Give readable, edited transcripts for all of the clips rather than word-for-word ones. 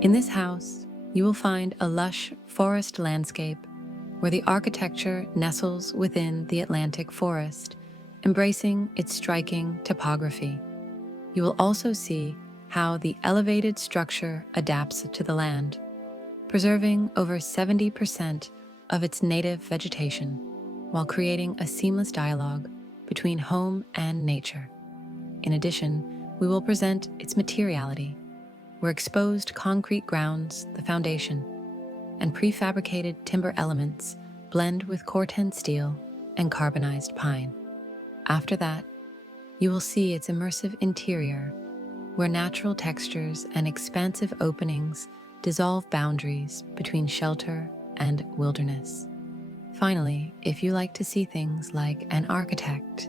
In this house, you will find a lush forest landscape where the architecture nestles within the Atlantic forest, embracing its striking topography. You will also see how the elevated structure adapts to the land, preserving over 70% of its native vegetation, while creating a seamless dialogue between home and nature. In addition, we will present its materiality, where exposed concrete grounds the foundation, and prefabricated timber elements blend with corten steel and carbonized pine. After that, you will see its immersive interior, where natural textures and expansive openings dissolve boundaries between shelter and wilderness. Finally, if you like to see things like an architect,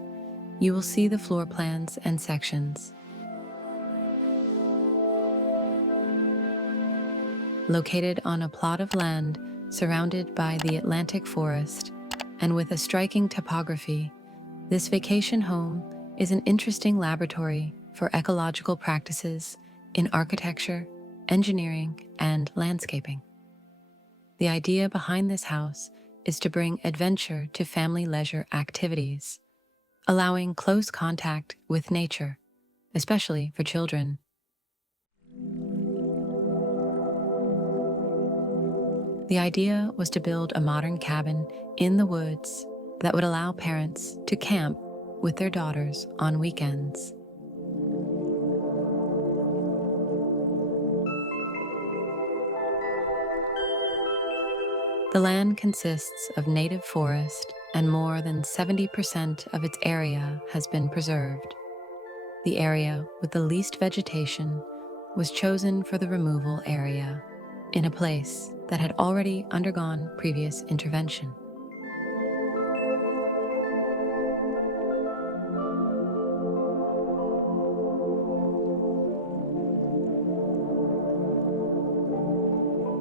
you will see the floor plans and sections. Located on a plot of land surrounded by the Atlantic forest and with a striking topography, this vacation home is an interesting laboratory for ecological practices in architecture, engineering, and landscaping. The idea behind this house is to bring adventure to family leisure activities, allowing close contact with nature, especially for children. The idea was to build a modern cabin in the woods that would allow parents to camp with their daughters on weekends. The land consists of native forest, and more than 70% of its area has been preserved. The area with the least vegetation was chosen for the removal area in a place that had already undergone previous intervention.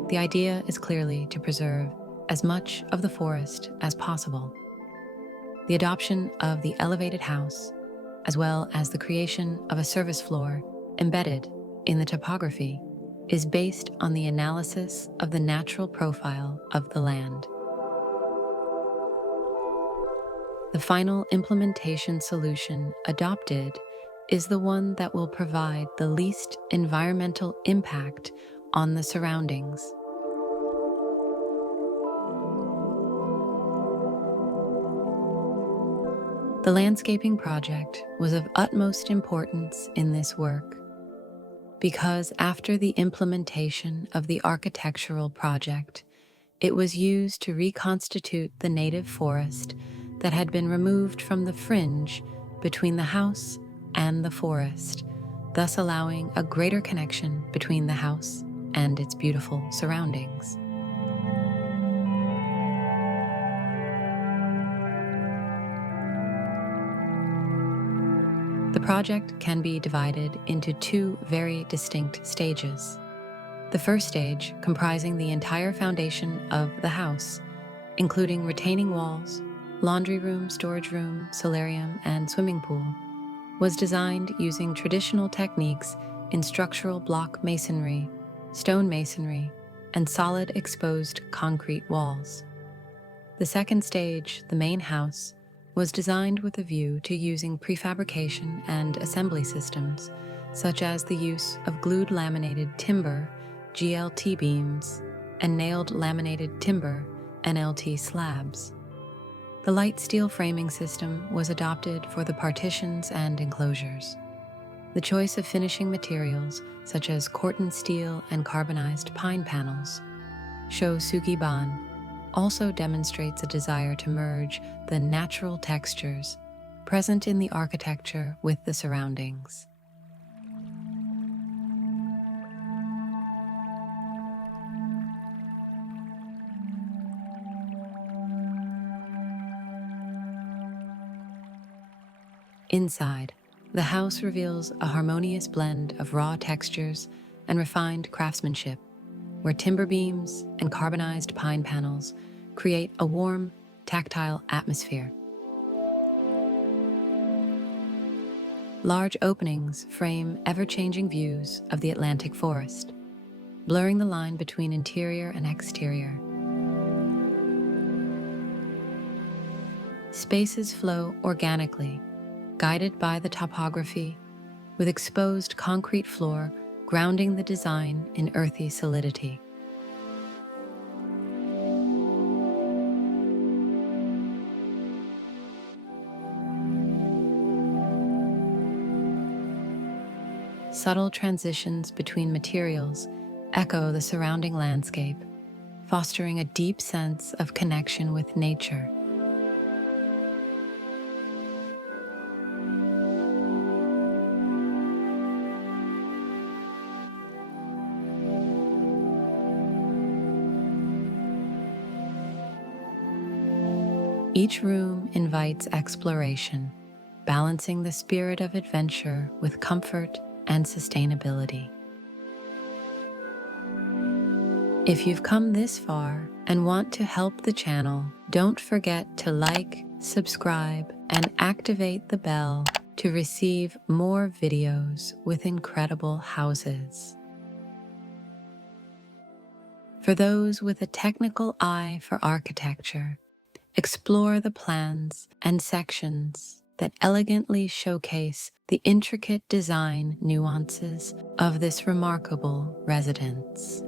The idea is clearly to preserve as much of the forest as possible. The adoption of the elevated house, as well as the creation of a service floor embedded in the topography, is based on the analysis of the natural profile of the land. The final implementation solution adopted is the one that will provide the least environmental impact on the surroundings. The landscaping project was of utmost importance in this work, because after the implementation of the architectural project, it was used to reconstitute the native forest that had been removed from the fringe between the house and the forest, thus allowing a greater connection between the house and its beautiful surroundings. The project can be divided into two very distinct stages. The first stage, comprising the entire foundation of the house, including retaining walls, laundry room, storage room, solarium, and swimming pool, was designed using traditional techniques in structural block masonry, stone masonry, and solid exposed concrete walls. The second stage, the main house, was designed with a view to using prefabrication and assembly systems, such as the use of glued laminated timber, GLT beams, and nailed laminated timber, NLT slabs. The light steel framing system was adopted for the partitions and enclosures. The choice of finishing materials, such as corten steel and carbonized pine panels, Sho Sugi-ban, also demonstrates a desire to merge the natural textures present in the architecture with the surroundings. Inside, the house reveals a harmonious blend of raw textures and refined craftsmanship, where timber beams and carbonized pine panels create a warm, tactile atmosphere. Large openings frame ever-changing views of the Atlantic forest. blurring the line between interior and exterior. Spaces flow organically, guided by the topography, with exposed concrete floor grounding the design in earthy solidity. Subtle transitions between materials echo the surrounding landscape, fostering a deep sense of connection with nature. Each room invites exploration, balancing the spirit of adventure with comfort and sustainability. If you've come this far and want to help the channel, don't forget to like, subscribe, and activate the bell to receive more videos with incredible houses. For those with a technical eye for architecture, explore the plans and sections that elegantly showcase the intricate design nuances of this remarkable residence.